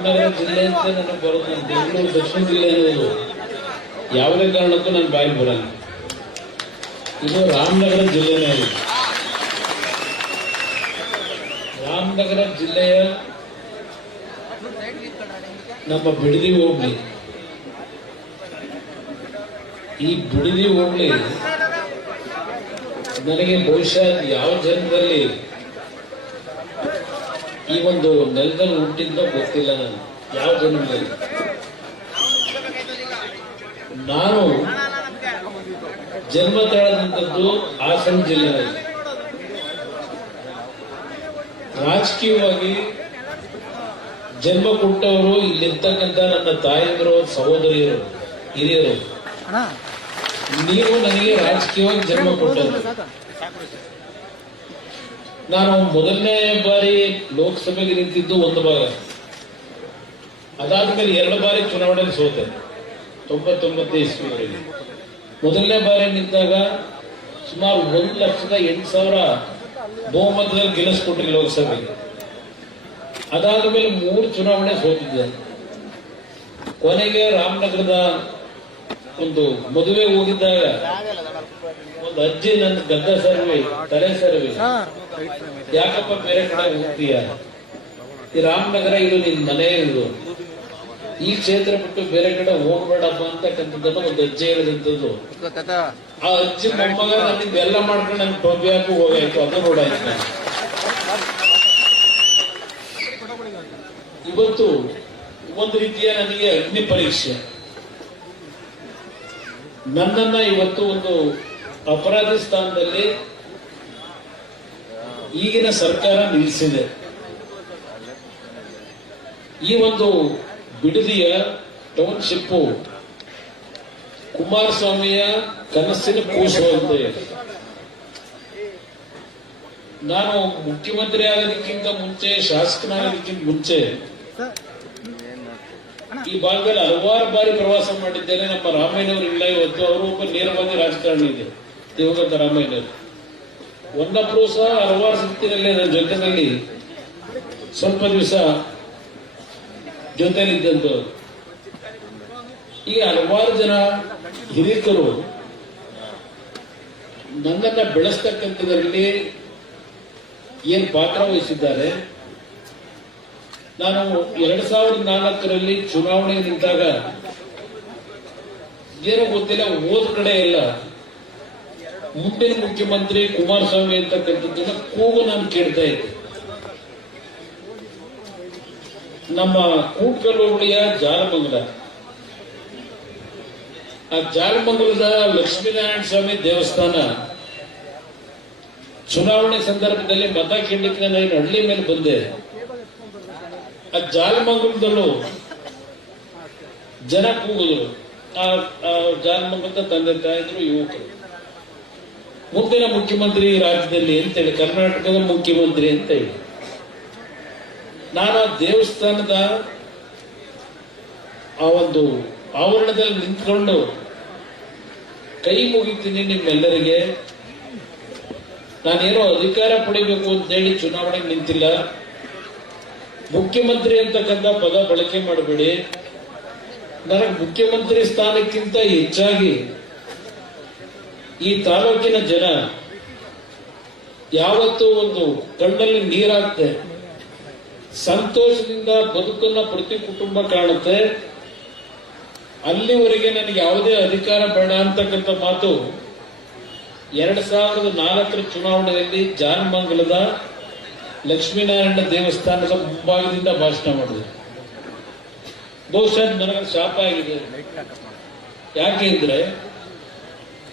ರಾಮನಗರ ಜಿಲ್ಲೆ ಅಂತ ನನಗೆ ಬರುತ್ತೆ. ಬೆಂಗಳೂರು ದಕ್ಷಿಣ ಜಿಲ್ಲೆ ಅನ್ನೋದು ಯಾವುದೇ ಕಾರಣಕ್ಕೂ ನನ್ನ ಬಾಯಿಗೆ ಬರಲ್ಲ. ಇದು ರಾಮನಗರ ಜಿಲ್ಲೆನೇ. ರಾಮನಗರ ಜಿಲ್ಲೆಯ ನಮ್ಮ ಬಿಡದಿ ಹೋಗ್ಲಿ, ಈ ಬಿಡದಿ ಹೋಗ್ಲಿ ನನಗೆ ಬಹುಶಃ ಯಾವ ಜನ್ಮದಲ್ಲಿ ಈ ಒಂದು ನೆಲದಲ್ಲಿ ಹುಟ್ಟಿದ್ದ ಗೊತ್ತಿಲ್ಲ. ನಾನು ಯಾವ ಜನ್ಮದಲ್ಲಿ ನಾನು ಜನ್ಮ ತಾಳದಂಥದ್ದು ಹಾಸನ ಜಿಲ್ಲೆಯಲ್ಲಿ. ರಾಜಕೀಯವಾಗಿ ಜನ್ಮ ಕೊಟ್ಟವರು ಇಲ್ಲಿರ್ತಕ್ಕಂಥ ನನ್ನ ತಾಯಂದಿರು, ಸಹೋದರಿಯರು, ಹಿರಿಯರು. ನೀವು ನನಗೆ ರಾಜಕೀಯವಾಗಿ ಜನ್ಮ ಕೊಟ್ಟರು. ನಾನು ಮೊದಲನೇ ಬಾರಿ ಲೋಕಸಭೆಗೆ ನಿಂತಿದ್ದು ಒಂದು ಭಾಗ, ಅದಾದ್ಮೇಲೆ 2 ಬಾರಿ ಚುನಾವಣೆಯಲ್ಲಿ ಸೋತೆ 99 ಇಸ್ವಿವರೆಗೆ. ಮೊದಲನೇ ಬಾರಿ ನಿಂತಾಗ ಸುಮಾರು 1,08,000 ಬಹುಮತದಲ್ಲಿ ಗೆಲ್ಲಿಸ್ಕೊಟ್ರಿ ಲೋಕಸಭೆಗೆ. ಅದಾದ ಮೇಲೆ 3 ಚುನಾವಣೆ ಸೋತಿದ್ದೆ. ಕೊನೆಗೆ ರಾಮನಗರದ ಒಂದು ಮದುವೆ ಹೋಗಿದ್ದಾಗ ಒಂದು ಅಜ್ಜಿ ನನ್ನ ಗದ್ದ ಸರ್ವಿ, ತಲೆ ಸರ್ವಿ, ಯಾಕಪ್ಪ ಬೇರೆ ಕಡೆ ಹೋಗ್ತೀಯ, ಈ ರಾಮನಗರ ಇದು ನಿನ್ ಮನೆ, ಇದು ಈ ಕ್ಷೇತ್ರ ಬಿಟ್ಟು ಬೇರೆ ಕಡೆ ಹೋಗ್ಬೇಡಪ್ಪ ಅಂತಕ್ಕಂಥದ್ದನ್ನು ಒಂದು ಅಜ್ಜಿ ಹೇಳಿದಂಥದ್ದು. ಆ ಅಜ್ಜಿ ಮೊಮ್ಮಗ ನನಗೆ ಬೆಲ್ಲ ಮಾಡ್ಕೊಂಡು ನನ್ಗೆ ಟೋಪಿ ಹಾಕಿ ಹೋಗಾಯ್ತು. ಅದು ನೋಡಾಯ್ತು. ಇವತ್ತು ಒಂದು ರೀತಿಯ ನನಗೆ ಅಗ್ನಿ ಪರೀಕ್ಷೆ. ನನ್ನನ್ನ ಇವತ್ತು ಒಂದು ಅಪರಾಧಿ ಸ್ಥಾನದಲ್ಲಿ ಈಗಿನ ಸರ್ಕಾರ ನಿಲ್ಲಿಸಿದೆ. ಈ ಒಂದು ಬಿಡದಿಯ ಟೌನ್ಶಿಪ್ ಕುಮಾರಸ್ವಾಮಿಯ ಕನಸಿನ ಕೂಸು ಅಂತ. ನಾನು ಮುಖ್ಯಮಂತ್ರಿ ಆಗೋದಕ್ಕಿಂತ ಮುಂಚೆ, ಶಾಸಕನಾಗೋದಕ್ಕಿಂತ ಮುಂಚೆ ಈ ಭಾಗದಲ್ಲಿ ಹಲವಾರು ಬಾರಿ ಪ್ರವಾಸ ಮಾಡಿದ್ದೇನೆ. ನಮ್ಮ ರಾಮಯ್ಯನವರು ಇಲ್ಲ ಇವತ್ತು, ಅವರು ಒಬ್ಬ ನೇರವಾಗಿ ರಾಜಕಾರಣಿ ಇದೆ, ದಿವಂಗತ ರಾಮಯ್ಯನವರು. ಒಂದೊಬ್ಬರು ಸಹ ಹಲವಾರು ಸುತ್ತಿನಲ್ಲಿ ನನ್ನ ಜೊತೆಯಲ್ಲಿ ಸ್ವಲ್ಪ ದಿವಸ ಜೊತೆಯಲ್ಲಿದ್ದಂಥವ್ರು. ಈಗ ಹಲವಾರು ಜನ ಹಿರಿಕರು ನನ್ನನ್ನ ಬೆಳೆಸ್ತಕ್ಕಂಥದ್ರಲ್ಲಿ ಏನ್ ಪಾತ್ರ ವಹಿಸಿದ್ದಾರೆ. ನಾನು 2004ರಲ್ಲಿ ಚುನಾವಣೆ ನಿಂತಾಗ ಏನೋ ಗೊತ್ತಿಲ್ಲ, ಹೋದ ಕಡೆ ಎಲ್ಲ ಮುಂದಿನ ಮುಖ್ಯಮಂತ್ರಿ ಕುಮಾರಸ್ವಾಮಿ ಅಂತಕ್ಕಂಥದ್ದನ್ನ ಕೂಗು ನಾನು ಕೇಳ್ತಾ ಇದ್ದೆ. ನಮ್ಮ ಕೂಟ್ಕಲ್ ಹೋಬಳಿಯ ಜಾಲಮಂಗಲ, ಆ ಜಾಲಮಂಗಲದ ಲಕ್ಷ್ಮೀನಾರಾಯಣ ಸ್ವಾಮಿ ದೇವಸ್ಥಾನ ಚುನಾವಣೆ ಸಂದರ್ಭದಲ್ಲಿ ಮತ ಕೇಳಲಿಕ್ಕೆ ನಾನು ಹಳ್ಳಿ ಮೇಲೆ ಬಂದೆ. ಆ ಜಾಲಮಂಗಲದಲ್ಲೂ ಜನ ಕೂಗಿದ್ರು. ಆ ಜಾಲಮಂಗಲದ ತಂದೆ ತಾಯಿದ್ರು, ಯುವಕರು, ಮುಂದಿನ ಮುಖ್ಯಮಂತ್ರಿ ರಾಜ್ಯದಲ್ಲಿ ಅಂತೇಳಿ, ಕರ್ನಾಟಕದ ಮುಖ್ಯಮಂತ್ರಿ ಅಂತ ಹೇಳಿ. ನಾನು ಆ ದೇವಸ್ಥಾನದ ಆ ಒಂದು ಆವರಣದಲ್ಲಿ ನಿಂತ್ಕೊಂಡು ಕೈ ಮುಗಿತೀನಿ ನಿಮ್ಮೆಲ್ಲರಿಗೆ. ನಾನೇನೋ ಅಧಿಕಾರ ಪಡಿಬೇಕು ಅಂತ ಹೇಳಿ ಚುನಾವಣೆಗೆ ನಿಂತಿಲ್ಲ. ಮುಖ್ಯಮಂತ್ರಿ ಅಂತಕ್ಕಂಥ ಪದ ಬಳಕೆ ಮಾಡಬೇಡಿ. ನನಗೆ ಮುಖ್ಯಮಂತ್ರಿ ಸ್ಥಾನಕ್ಕಿಂತ ಹೆಚ್ಚಾಗಿ ಈ ತಾಲೂಕಿನ ಜನ ಯಾವತ್ತೂ ಒಂದು ಕಣ್ಣಲ್ಲಿ ನೀರಾಗ್ತೆ, ಸಂತೋಷದಿಂದ ಬದುಕನ್ನ ಪ್ರತಿ ಕುಟುಂಬ ಕಾಣುತ್ತೆ. ಅಲ್ಲಿವರೆಗೆ ನನಗೆ ಯಾವುದೇ ಅಧಿಕಾರ ಬೇಡ ಅಂತಕ್ಕಂಥ ಮಾತು 2004ರ ಚುನಾವಣೆಯಲ್ಲಿ ಜಾಲಮಂಗಲದ ಲಕ್ಷ್ಮೀನಾರಾಯಣ ದೇವಸ್ಥಾನದ ಮುಂಭಾಗದಿಂದ ಭಾಷಣ ಮಾಡಿದೆ. ಬಹುಶಃ ನನಗೆ ಶಾಪ ಆಗಿದೆ. ಯಾಕೆ ಅಂದ್ರೆ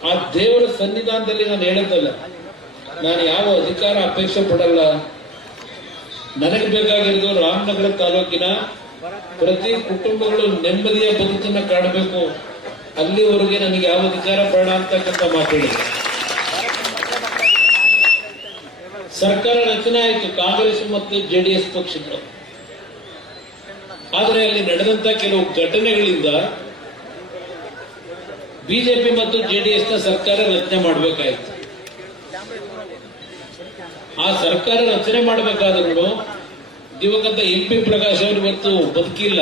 ಆ ದೇವರ ಸನ್ನಿಧಾನದಲ್ಲಿ ನಾನು ಹೇಳೋದಲ್ಲ, ನಾನು ಯಾವ ಅಧಿಕಾರ ಅಪೇಕ್ಷೆ ಪಡಲ್ಲ. ನನಗೆ ಬೇಕಾಗಿರೋದು ರಾಮನಗರ ತಾಲೂಕಿನ ಪ್ರತಿ ಕುಟುಂಬಗಳು ನೆಮ್ಮದಿಯ ಬದುಕನ್ನ ಕಾಣಬೇಕು. ಅಲ್ಲಿವರೆಗೆ ನನಗೆ ಯಾವ ಅಧಿಕಾರ ಬೇಡ ಅಂತಕ್ಕಂಥ ಮಾತಾಡಿದೆ. ಸರ್ಕಾರ ರಚನೆ ಆಯಿತು ಕಾಂಗ್ರೆಸ್ ಮತ್ತು ಜೆಡಿಎಸ್ ಪಕ್ಷಗಳು. ಆದರೆ ಅಲ್ಲಿ ನಡೆದಂತ ಕೆಲವು ಘಟನೆಗಳಿಂದ ಬಿಜೆಪಿ ಮತ್ತು ಜೆಡಿಎಸ್ ನ ಸರ್ಕಾರ ರಚನೆ ಮಾಡಬೇಕಾಯಿತು. ಆ ಸರ್ಕಾರ ರಚನೆ ಮಾಡಬೇಕಾದ್ರೂ ದಿವಂಗತ MP ಪ್ರಕಾಶ್ ಅವರು ಇವತ್ತು ಬದುಕಿಲ್ಲ.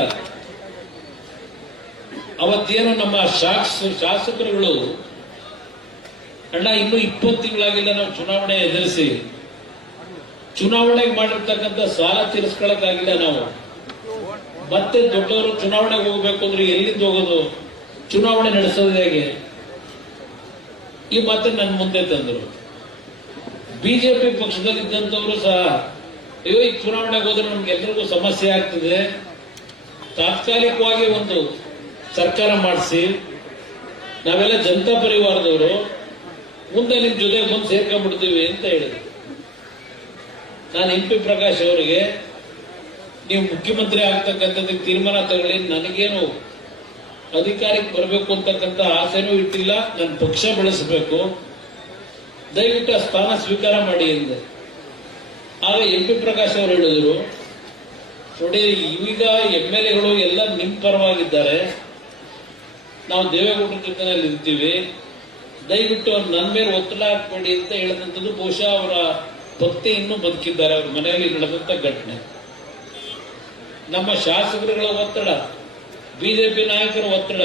ಅವತ್ತೇನು ನಮ್ಮ ಶಾಸಕರುಗಳು ಅಣ್ಣ ಇನ್ನೂ 20 ತಿಂಗಳಾಗಿಲ್ಲ ನಾವು ಚುನಾವಣೆ ಎದುರಿಸಿ, ಚುನಾವಣೆಗೆ ಮಾಡಿರ್ತಕ್ಕಂಥ ಸಾಲ ತೀರಿಸ್ಕೊಳ್ಳಕ್ಕಾಗಿಲ್ಲ ನಾವು, ಮತ್ತೆ ದೊಡ್ಡವರು ಚುನಾವಣೆಗೆ ಹೋಗ್ಬೇಕು ಅಂದ್ರೆ ಎಲ್ಲಿಂದ ಹೋಗೋದು, ಚುನಾವಣೆ ನಡೆಸೋದು ಹೇಗೆ, ಈ ಮಾತನ್ನು ನನ್ನ ಮುಂದೆ ತಂದರು. ಬಿಜೆಪಿ ಪಕ್ಷದಲ್ಲಿದ್ದಂಥವರು ಸಹ ಅಯ್ಯೋ ಈ ಚುನಾವಣೆಗೆ ಹೋದ್ರೆ ನಮ್ಗೆಲ್ಲರಿಗೂ ಸಮಸ್ಯೆ ಆಗ್ತದೆ, ತಾತ್ಕಾಲಿಕವಾಗಿ ಒಂದು ಸರ್ಕಾರ ಮಾಡಿಸಿ, ನಾವೆಲ್ಲ ಜನತಾ ಪರಿವಾರದವರು ಮುಂದೆ ನಿಮ್ ಜೊತೆ ಬಂದು ಸೇರ್ಕೊಂಡ್ಬಿಡ್ತೀವಿ ಅಂತ ಹೇಳಿದ್ರು. ನಾನು MP ಪ್ರಕಾಶ್ ಅವರಿಗೆ ನೀವು ಮುಖ್ಯಮಂತ್ರಿ ಆಗ್ತಕ್ಕಂಥದ್ದಕ್ಕೆ ತೀರ್ಮಾನ ತಗೊಳ್ಳಿ, ನನಗೇನು ಅಧಿಕಾರಕ್ಕೆ ಬರಬೇಕು ಅಂತಕ್ಕಂಥ ಆಸೆನೂ ಇಟ್ಟಿಲ್ಲ, ನನ್ನ ಪಕ್ಷ ಬೆಳೆಸಬೇಕು, ದಯವಿಟ್ಟು ಆ ಸ್ಥಾನ ಸ್ವೀಕಾರ ಮಾಡಿ ಎಂದೆ. ಆಗ MP ಪ್ರಕಾಶ್ ಅವರು ಹೇಳಿದ್ರು, ನೋಡಿ ಈಗ MLAಗಳು ಎಲ್ಲ ನಿಮ್ ಪರವಾಗಿದ್ದಾರೆ, ನಾವು ದೇವೇಗೌಡರ ಜೊತೆನಲ್ಲಿ ಇರ್ತೀವಿ, ದಯವಿಟ್ಟು ನನ್ನ ಮೇಲೆ ಒತ್ತಡ ಹಾಕಬೇಡಿ ಅಂತ ಹೇಳಿದಂಥದ್ದು. ಬಹುಶಃ ಅವರ ಭಕ್ತಿ ಇನ್ನೂ ಬದುಕಿದ್ದಾರೆ, ಅವ್ರ ಮನೆಯಲ್ಲಿ ನಡೆದಂತ ಘಟನೆ. ನಮ್ಮ ಶಾಸಕರುಗಳ ಒತ್ತಡ, ಬಿಜೆಪಿ ನಾಯಕರ ಒತ್ತಡ,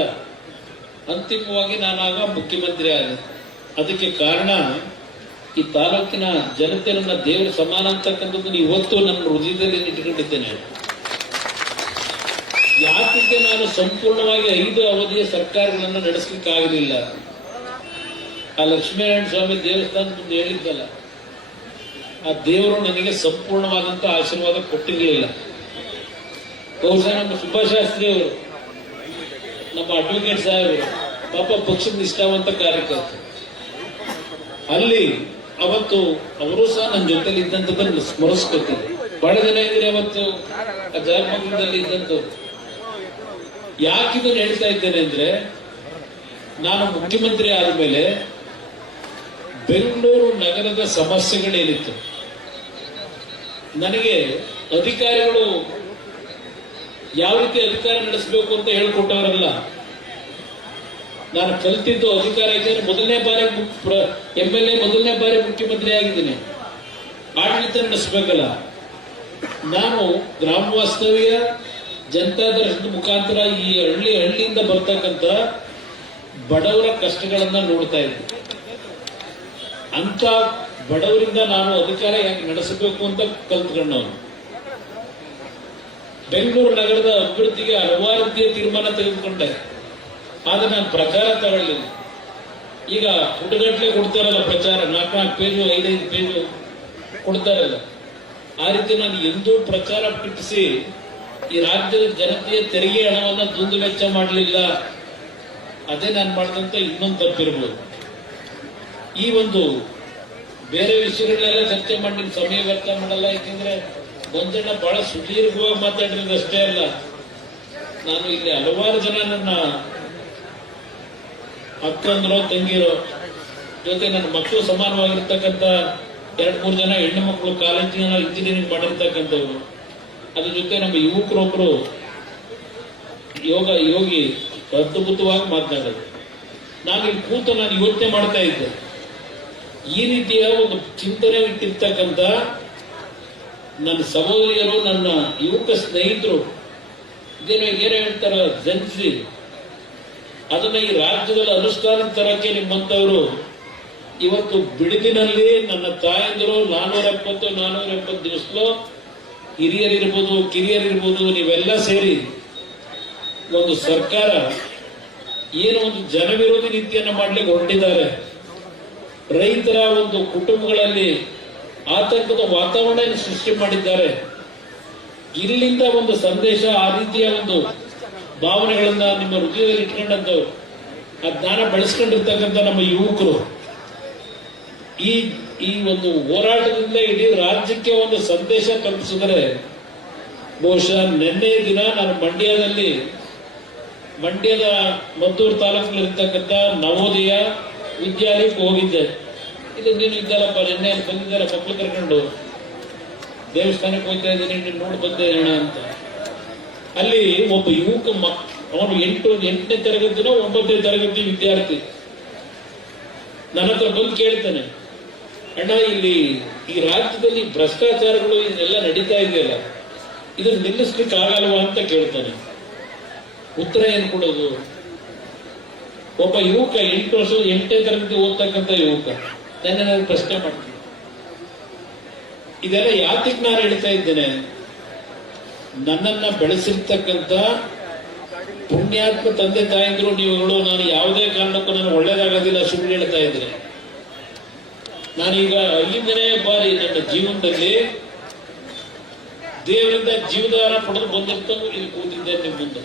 ಅಂತಿಮವಾಗಿ ನಾನಾಗ ಮುಖ್ಯಮಂತ್ರಿ ಆದೆ. ಅದಕ್ಕೆ ಕಾರಣ ಈ ತಾಲೂಕಿನ ಜನತೆ ನನ್ನ ದೇವರ ಸಮಾನ ಅಂತಕ್ಕಂಥದ್ದು ಇವತ್ತು ನನ್ನ ಹೃದಯದಲ್ಲಿ ಇಟ್ಟುಕೊಂಡಿದ್ದೇನೆ. ಯಾಕೆ ನಾನು ಸಂಪೂರ್ಣವಾಗಿ 5 ಅವಧಿಯ ಸರ್ಕಾರಗಳನ್ನು ನಡೆಸಲಿಕ್ಕಾಗಲಿಲ್ಲ. ಆ ಲಕ್ಷ್ಮೀನಾರಾಯಣ ಸ್ವಾಮಿ ದೇವಸ್ಥಾನ ಮುಂದೆ ಹೇಳಿದ್ದಲ್ಲ, ಆ ದೇವರು ನನಗೆ ಸಂಪೂರ್ಣವಾದಂತ ಆಶೀರ್ವಾದ ಕೊಟ್ಟಿರಲಿಲ್ಲ. ಬಹುಶಃ ನಮ್ಮ ಸುಭಾಶಾಸ್ತ್ರಿ ಅವರು, ನಮ್ಮ ಅಡ್ವೊಕೇಟ್ ಸಾಹೇಬರು ಪಾಪ ಪಕ್ಷದ ನಿಷ್ಠಾವಂತ ಕಾರ್ಯಕರ್ತರು, ಅಲ್ಲಿ ಅವತ್ತು ಅವರು ಸಹ ನನ್ನ ಜೊತೆಲಿ ಇದ್ದಂಥದ್ದನ್ನು ಸ್ಮರಿಸ್ಕೊತೀನಿ. ಬಹಳ ಜನ ಇದ್ರೆ ಅವತ್ತು ಆ ಜಾಗಮಂಗಲದಲ್ಲಿ ಇದ್ದಂಥವ್ರು. ಯಾಕಿದನ್ನು ಹೇಳ್ತಾ ಇದ್ದೇನೆ ಅಂದ್ರೆ, ನಾನು ಮುಖ್ಯಮಂತ್ರಿ ಆದ ಮೇಲೆ ಬೆಂಗಳೂರು ನಗರದ ಸಮಸ್ಯೆಗಳೇನಿತ್ತು, ನನಗೆ ಅಧಿಕಾರಿಗಳು ಯಾವ ರೀತಿ ಅಧಿಕಾರ ನಡೆಸಬೇಕು ಅಂತ ಹೇಳ್ಕೊಟ್ಟವರಲ್ಲ. ನಾನು ಕಲ್ತಿದ್ದು ಅಧಿಕಾರ ಇದ್ದೇನೆ, ಮೊದಲನೇ ಬಾರಿ MLA, ಮೊದಲನೇ ಬಾರಿ ಮುಖ್ಯಮಂತ್ರಿ ಆಗಿದ್ದೀನಿ, ಆಡಳಿತ ನಡೆಸಬೇಕಲ್ಲ. ನಾನು ಗ್ರಾಮ ವಾಸ್ತವ್ಯ, ಜನತಾ ದರ್ಶನದ ಮುಖಾಂತರ ಈ ಹಳ್ಳಿಯಿಂದ ಬರ್ತಕ್ಕಂಥ ಬಡವರ ಕಷ್ಟಗಳನ್ನ ನೋಡ್ತಾ ಇದ್ದೆ. ಅಂತ ಬಡವರಿಂದ ನಾನು ಅಧಿಕಾರ ಹೇಗೆ ನಡೆಸಬೇಕು ಅಂತ ಕಲ್ತ್ಕೊಂಡವನು. ಬೆಂಗಳೂರು ನಗರದ ಅಭಿವೃದ್ಧಿಗೆ ಹಲವಾರು ರೀತಿಯ ತೀರ್ಮಾನ ತೆಗೆದುಕೊಂಡೆ, ಆದ್ರೆ ನಾನು ಪ್ರಚಾರ ತಗೊಳ್ಳಿಲ್ಲ. ಈಗ ಪುಟಗಟ್ಟಲೆ ಕೊಡ್ತಾರಲ್ಲ ಪ್ರಚಾರ, 4 ಪೇಜು 5 ಪೇಜು ಕೊಡ್ತಾರಲ್ಲ, ಆ ರೀತಿ ನಾನು ಎಂದೂ ಪ್ರಚಾರ ಗಿಟ್ಟಿಸಿ ಈ ರಾಜ್ಯದ ಜನತೆಯ ತೆರಿಗೆ ಹಣವನ್ನ ದುಂದು ವೆಚ್ಚ ಮಾಡಲಿಲ್ಲ. ಅದೇ ನಾನು ಮಾಡಿದಂತ ಇನ್ನೊಂದು ತಪ್ಪಿರ್ಬೋದು. ಈ ಒಂದು ಬೇರೆ ವಿಷಯಗಳನ್ನೆಲ್ಲ ಚರ್ಚೆ ಮಾಡಿ ನಿಮ್ ಸಮಯ ವ್ಯರ್ಥ ಮಾಡಲ್ಲ, ಯಾಕೆಂದ್ರೆ ಮಂಜಣ್ಣ ಬಹಳ ಸುದೀರ್ಘವಾಗಿ ಮಾತಾಡಿರೋದು ಅಷ್ಟೇ ಅಲ್ಲ, ನಾನು ಇಲ್ಲಿ ಹಲವಾರು ಜನ ನನ್ನ ಅಕ್ಕಂದ್ರೋ ತಂಗಿರೋ ಜೊತೆ ನನ್ನ ಮಕ್ಕಳು ಸಮಾನವಾಗಿರ್ತಕ್ಕಂಥ 2-3 ಜನ ಹೆಣ್ಣು ಮಕ್ಕಳು ಕಾಲೇಜಿನ ಇಂಜಿನಿಯರಿಂಗ್ ಮಾಡಿರ್ತಕ್ಕಂಥವ್ರು, ಅದ್ರ ಜೊತೆ ನಮ್ಮ ಯುವಕರೊಬ್ರು ಯೋಗಿ ಅದ್ಭುತವಾಗಿ ಮಾತನಾಡೋದು. ನಾನು ಇಲ್ಲಿ ಕೂತು ನಾನು ಯೋಚನೆ ಮಾಡ್ತಾ ಇದ್ದೆ, ಈ ರೀತಿಯ ಒಂದು ಚಿಂತನೆ ಇಟ್ಟಿರ್ತಕ್ಕಂಥ ನನ್ನ ಸಹೋದರಿಯರು, ನನ್ನ ಯುವಕ ಸ್ನೇಹಿತರು ಇದೇನೋ ಹೇಳ್ತಾರ ಜನಿಸಿ ಅದನ್ನ ಈ ರಾಜ್ಯದಲ್ಲಿ ಅನುಷ್ಠಾನ ತರಕ್ಕೆ ನಿಮ್ಮಂತವರು ಇವತ್ತು ಬಿಡುಗಿನಲ್ಲಿ ನನ್ನ ತಾಯಂದಿರು 470 ದಿವಸಲು ಹಿರಿಯರಿರ್ಬೋದು ಕಿರಿಯರಿರ್ಬೋದು ನೀವೆಲ್ಲ ಸೇರಿ ಒಂದು ಸರ್ಕಾರ ಏನು ಒಂದು ಜನವಿರೋಧಿ ನೀತಿಯನ್ನು ಮಾಡ್ಲಿಕ್ಕೆ ಹೊರಟಿದ್ದಾರೆ. ರೈತರ ಒಂದು ಕುಟುಂಬಗಳಲ್ಲಿ ಆತಂಕದ ವಾತಾವರಣ ಸೃಷ್ಟಿ ಮಾಡಿದ್ದಾರೆ. ಇಲ್ಲಿಂದ ಒಂದು ಸಂದೇಶ, ಆ ರೀತಿಯ ಒಂದು ಭಾವನೆಗಳನ್ನ ನಿಮ್ಮ ಹೃದಯದಲ್ಲಿ ಇಟ್ಕೊಂಡಂತವ್ರು, ಆ ಜ್ಞಾನ ಬೆಳೆಸ್ಕೊಂಡಿರ್ತಕ್ಕಂಥ ನಮ್ಮ ಯುವಕರು ಈ ಒಂದು ಹೋರಾಟದಿಂದ ಇಡೀ ರಾಜ್ಯಕ್ಕೆ ಒಂದು ಸಂದೇಶ ಕಲ್ಪಿಸಿದರೆ, ಬಹುಶಃ ನಿನ್ನೆ ದಿನ ನಾನು ಮಂಡ್ಯದ ಮದ್ದೂರು ತಾಲೂಕಿನಲ್ಲಿರ್ತಕ್ಕಂಥ ನವೋದಯ ವಿದ್ಯಾಲಯಕ್ಕೆ ಹೋಗಿದ್ದೆ. ಇದು ನೀನು ಇದ್ದಲ್ಲಪ್ಪ, ನಿನ್ನೆ ಬಂದಿದ್ದಾರೆ ಮಕ್ಕಳು ಕರ್ಕೊಂಡು ದೇವಸ್ಥಾನಕ್ಕೆ ಹೋಗ್ತಾ ಇದ್ದೀನಿ, ನೋಡಿ ಬಂದೆ ಅಣ್ಣ ಅಂತ. ಅಲ್ಲಿ ಒಬ್ಬ ಯುವಕ ಅವನು 8ನೇ ತರಗತಿನೋ 9ನೇ ತರಗತಿ ವಿದ್ಯಾರ್ಥಿ ನನ್ನ ಹತ್ರ ಬಂದು ಕೇಳ್ತಾನೆ, ಅಣ್ಣ ಇಲ್ಲಿ ಈ ರಾಜ್ಯದಲ್ಲಿ ಭ್ರಷ್ಟಾಚಾರಗಳು ಇದೆಲ್ಲ ನಡೀತಾ ಇದೆಯಲ್ಲ, ಇದನ್ನ ನಿಲ್ಲಿಸ್ಲಿಕ್ಕೆ ಆಗಲ್ವಾ ಅಂತ ಕೇಳ್ತಾನೆ. ಉತ್ತರ ಏನ್ ಕೊಡೋದು? ಒಬ್ಬ ಯುವಕ 8 ವರ್ಷ 8ನೇ ತರಗತಿ ಓದ್ತಕ್ಕಂಥ ಯುವಕ ನಾನು ಪ್ರಶ್ನೆ ಮಾಡ್ತೀನಿ, ಇದೆಲ್ಲ ಯಾತಿಗೆ ನಾನು ಹೇಳ್ತಾ ಇದ್ದೇನೆ? ನನ್ನನ್ನ ಬೆಳೆಸಿರ್ತಕ್ಕಂಥ ಪುಣ್ಯಾತ್ಮ ತಂದೆ ತಾಯಂದ್ರು ನೀವುಗಳು ನಾನು ಯಾವುದೇ ಕಾರಣಕ್ಕೂ ನಾನು ಒಳ್ಳೇದಾಗೋದಿಲ್ಲ ಸುಳ್ಳು ಹೇಳ್ತಾ ಇದ್ರೆ, ನಾನೀಗ 5ನೇ ಬಾರಿ ನನ್ನ ಜೀವನದಲ್ಲಿ ದೇವರಿಂದ ಜೀವದಾನ ಪಡೆದು ಬಂದಿರ್ತಾನು ಇಲ್ಲಿ ಕೂತಿದ್ದೇನೆ ನಿಮ್ಮ ಮುಂದೆ.